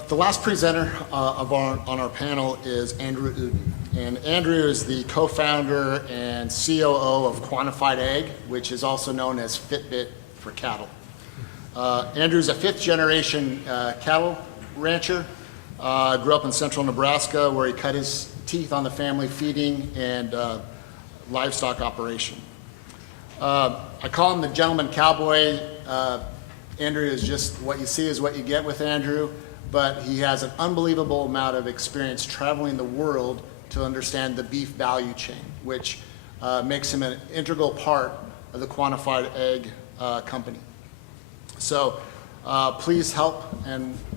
The last presenter on our panel is Andrew Uden. And Andrew is the co-founder and COO of Quantified Ag, which is also known as Fitbit for cattle. Andrew's a fifth generation cattle rancher. Grew up in central Nebraska where he cut his teeth on the family feeding and livestock operation. I call him the gentleman cowboy. Andrew is just what you see is what you get with Andrew, but he has an unbelievable amount of experience traveling the world to understand the beef value chain, which makes him an integral part of the Quantified Ag company. So please help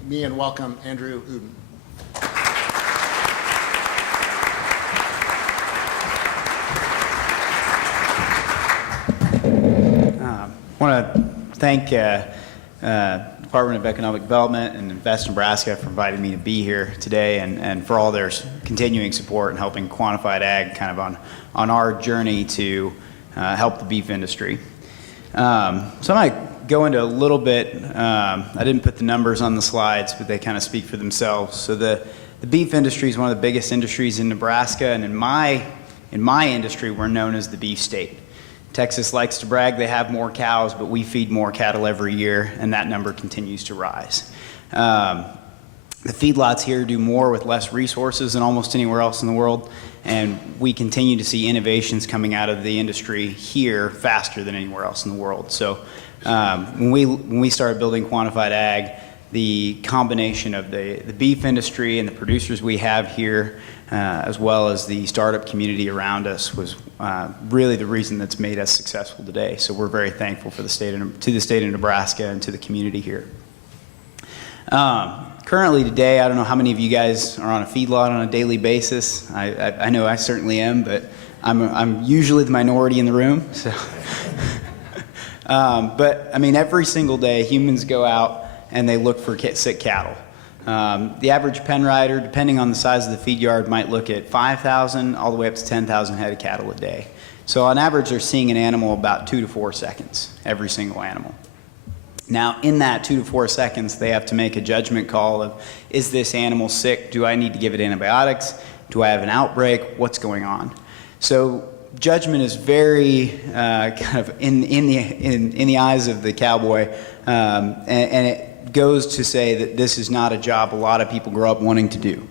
me and welcome Andrew Uden. I want to thank Department of Economic Development and Invest Nebraska for inviting me to be here today and for all their continuing support and helping Quantified Ag kind of on our journey to help the beef industry. So I might go into a little bit, I didn't put the numbers on the slides, but they kind of speak for themselves. So the beef industry is one of the biggest industries in Nebraska, and in my industry, we're known as the beef state. Texas likes to brag they have more cows, but we feed more cattle every year, and that number continues to rise. The feedlots here do more with less resources than almost anywhere else in the world, and we continue to see innovations coming out of the industry here faster than anywhere else in the world. So when we started building Quantified Ag, the combination of the beef industry and the producers we have here, as well as the startup community around us, was really the reason that's made us successful today. So we're very thankful for the state of Nebraska and to the community here. Currently today, I don't know how many of you guys are on a feedlot on a daily basis. I know I certainly am, but I'm usually the minority in the room. So, but I mean, every single day, humans go out and they look for sick cattle. The average pen rider, depending on the size of the feed yard, might look at 5,000 all the way up to 10,000 head of cattle a day. So on average, they're seeing an animal about 2 to 4 seconds, every single animal. Now, in that 2 to 4 seconds, they have to make a judgment call of, is this animal sick? Do I need to give it antibiotics? Do I have an outbreak? What's going on? So judgment is very kind of in the eyes of the cowboy, and it goes to say that this is not a job a lot of people grow up wanting to do.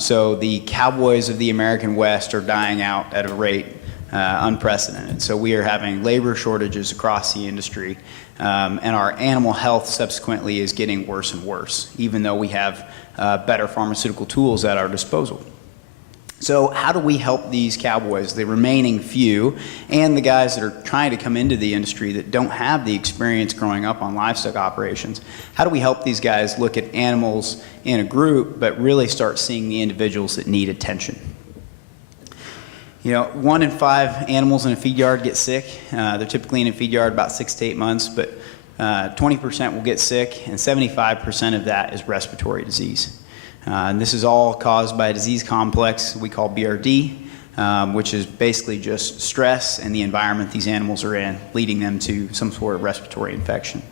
So the cowboys of the American West are dying out at a rate unprecedented. So we are having labor shortages across the industry, and our animal health subsequently is getting worse and worse, even though we have better pharmaceutical tools at our disposal. So how do we help these cowboys, the remaining few, and the guys that are trying to come into the industry that don't have the experience growing up on livestock operations? How do we help these guys look at animals in a group, but really start seeing the individuals that need attention? You know, 1 in 5 animals in a feed yard get sick. They're typically in a feed yard about 6 to 8 months, but 20% will get sick, and 75% of that is respiratory disease. And this is all caused by a disease complex we call BRD, which is basically just stress and the environment these animals are in, leading them to some sort of respiratory infection.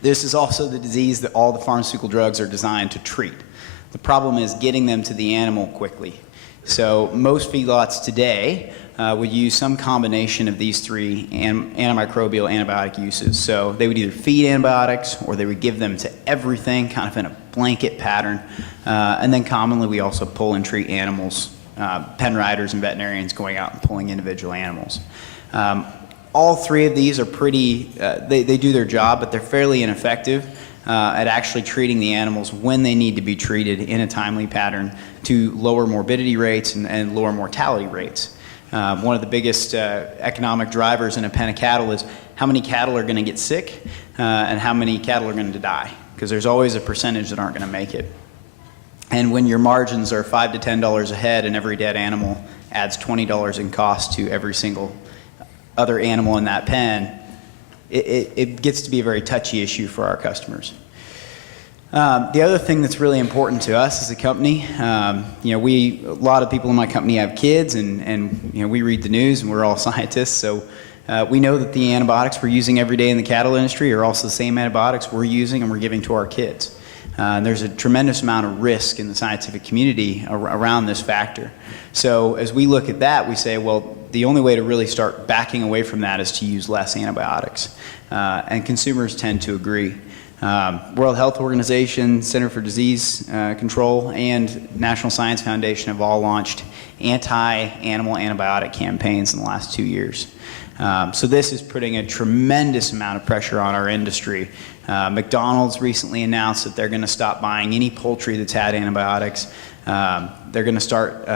This is also the disease that all the pharmaceutical drugs are designed to treat. The problem is getting them to the animal quickly. So most feedlots today would use some combination of these three antimicrobial antibiotic uses. So they would either feed antibiotics or they would give them to everything, kind of in a blanket pattern. And then commonly we also pull and treat animals, pen riders and veterinarians going out and pulling individual animals. All three of these are pretty, they do their job, but they're fairly ineffective at actually treating the animals when they need to be treated in a timely pattern to lower morbidity rates and lower mortality rates. One of the biggest economic drivers in a pen of cattle is how many cattle are going to get sick and how many cattle are going to die, because there's always a percentage that aren't going to make it. And when your margins are $5 to $10 a head and every dead animal adds $20 in cost to every single other animal in that pen, it gets to be a very touchy issue for our customers. The other thing that's really important to us as a company, a lot of people in my company have kids, and we read the news, and we're all scientists, so we know that the antibiotics we're using every day in the cattle industry are also the same antibiotics we're using and we're giving to our kids. And there's a tremendous amount of risk in the scientific community around this factor. So as we look at that, we say, well, the only way to really start backing away from that is to use less antibiotics. And consumers tend to agree. World Health Organization, Center for Disease Control, and National Science Foundation have all launched anti-animal antibiotic campaigns in the last 2 years. So this is putting a tremendous amount of pressure on our industry. McDonald's recently announced that they're going to stop buying any poultry that's had antibiotics. They're going to start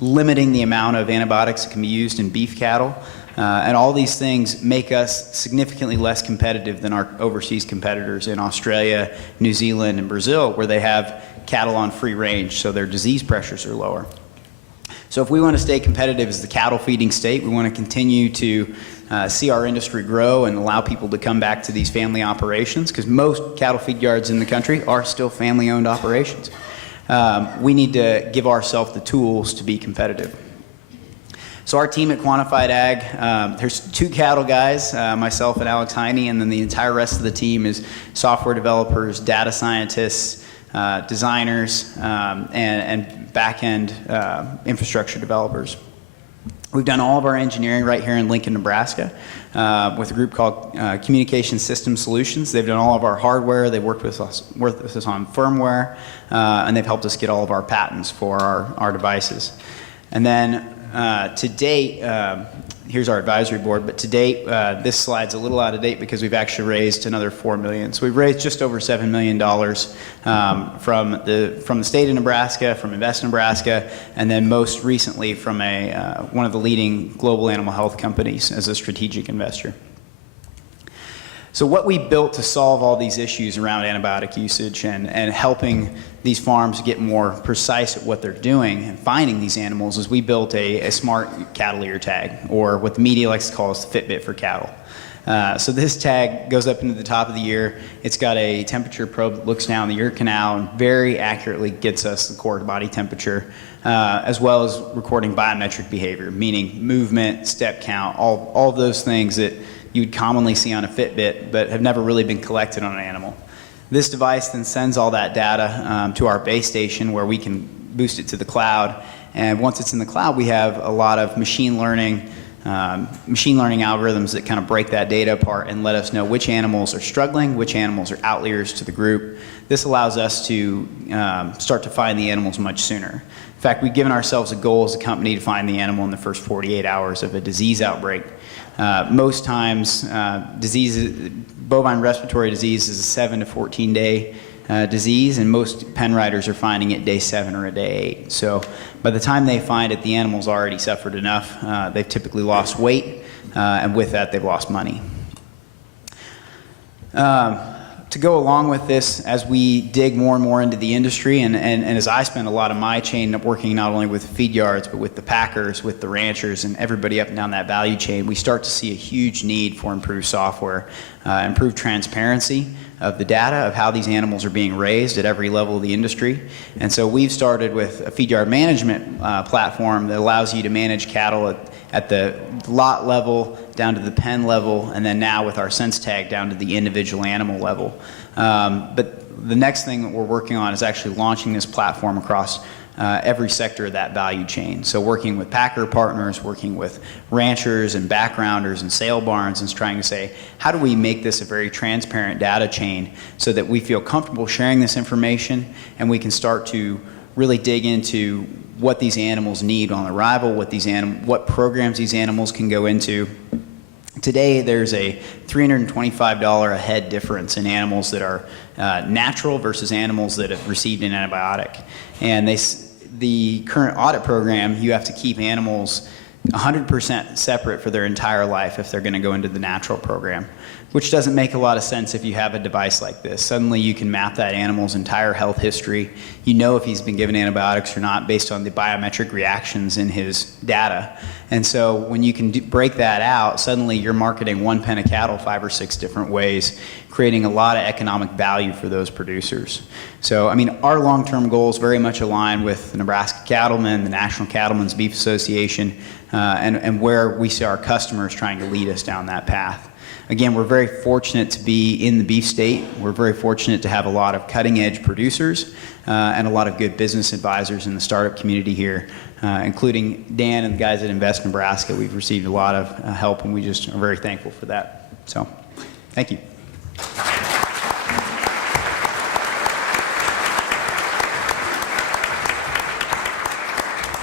limiting the amount of antibiotics that can be used in beef cattle. And all these things make us significantly less competitive than our overseas competitors in Australia, New Zealand, and Brazil, where they have cattle on free range, so their disease pressures are lower. So if we want to stay competitive as the cattle feeding state, we want to continue to see our industry grow and allow people to come back to these family operations, because most cattle feed yards in the country are still family-owned operations. We need to give ourselves the tools to be competitive. So our team at Quantified Ag, there's 2 cattle guys, myself and Alex Heine, and then the entire rest of the team is software developers, data scientists, designers, and back-end infrastructure developers. We've done all of our engineering right here in Lincoln, Nebraska, with a group called Communication System Solutions. They've done all of our hardware. They've worked with us on firmware, and they've helped us get all of our patents for our devices. And then to date, here's our advisory board, but to date, this slide's a little out of date because we've actually raised another $4 million. So we've raised just over $7 million from the state of Nebraska, from Invest Nebraska, and then most recently from one of the leading global animal health companies as a strategic investor. So what we built to solve all these issues around antibiotic usage and helping these farms get more precise at what they're doing and finding these animals is we built a smart cattle ear tag, or what the media likes to call is the Fitbit for cattle. So this tag goes up into the top of the ear. It's got a temperature probe that looks down the ear canal and very accurately gets us the core body temperature, as well as recording biometric behavior, meaning movement, step count, all of those things that you'd commonly see on a Fitbit, but have never really been collected on an animal. This device then sends all that data to our base station, where we can boost it to the cloud. And once it's in the cloud, we have a lot of machine learning algorithms that kind of break that data apart and let us know which animals are struggling, which animals are outliers to the group. This allows us to start to find the animals much sooner. In fact, we've given ourselves a goal as a company to find the animal in the first 48 hours of a disease outbreak. Most times, bovine respiratory disease is a 7 to 14 day disease, and most pen riders are finding it day 7 or day 8. So by the time they find it, the animal's already suffered enough. They've typically lost weight, and with that, they've lost money. To go along with this, as we dig more and more into the industry, and as I spend a lot of my chain working not only with feed yards, but with the packers, with the ranchers, and everybody up and down that value chain, we start to see a huge need for improved software, improved transparency of the data of how these animals are being raised at every level of the industry. And so we've started with a feed yard management platform that allows you to manage cattle at the lot level, down to the pen level, and then now with our sense tag down to the individual animal level. But the next thing that we're working on is actually launching this platform across every sector of that value chain. So working with packer partners, working with ranchers and backgrounders and sale barns, and trying to say, how do we make this a very transparent data chain so that we feel comfortable sharing this information, and we can start to really dig into what these animals need on arrival, what programs these animals can go into. Today, there's a $325 a head difference in animals that are natural versus animals that have received an antibiotic. And the current audit program, you have to keep animals 100% separate for their entire life if they're going to go into the natural program, which doesn't make a lot of sense if you have a device like this. Suddenly you can map that animal's entire health history. You know if he's been given antibiotics or not based on the biometric reactions in his data. And so when you can break that out, suddenly you're marketing one pen of cattle 5 or 6 different ways, creating a lot of economic value for those producers. So, I mean, our long-term goals very much align with the Nebraska Cattlemen, the National Cattlemen's Beef Association, and where we see our customers trying to lead us down that path. Again, we're very fortunate to be in the beef state. We're very fortunate to have a lot of cutting-edge producers and a lot of good business advisors in the startup community here, including Dan and the guys at Invest Nebraska. We've received a lot of help, and we just are very thankful for that. So, thank you.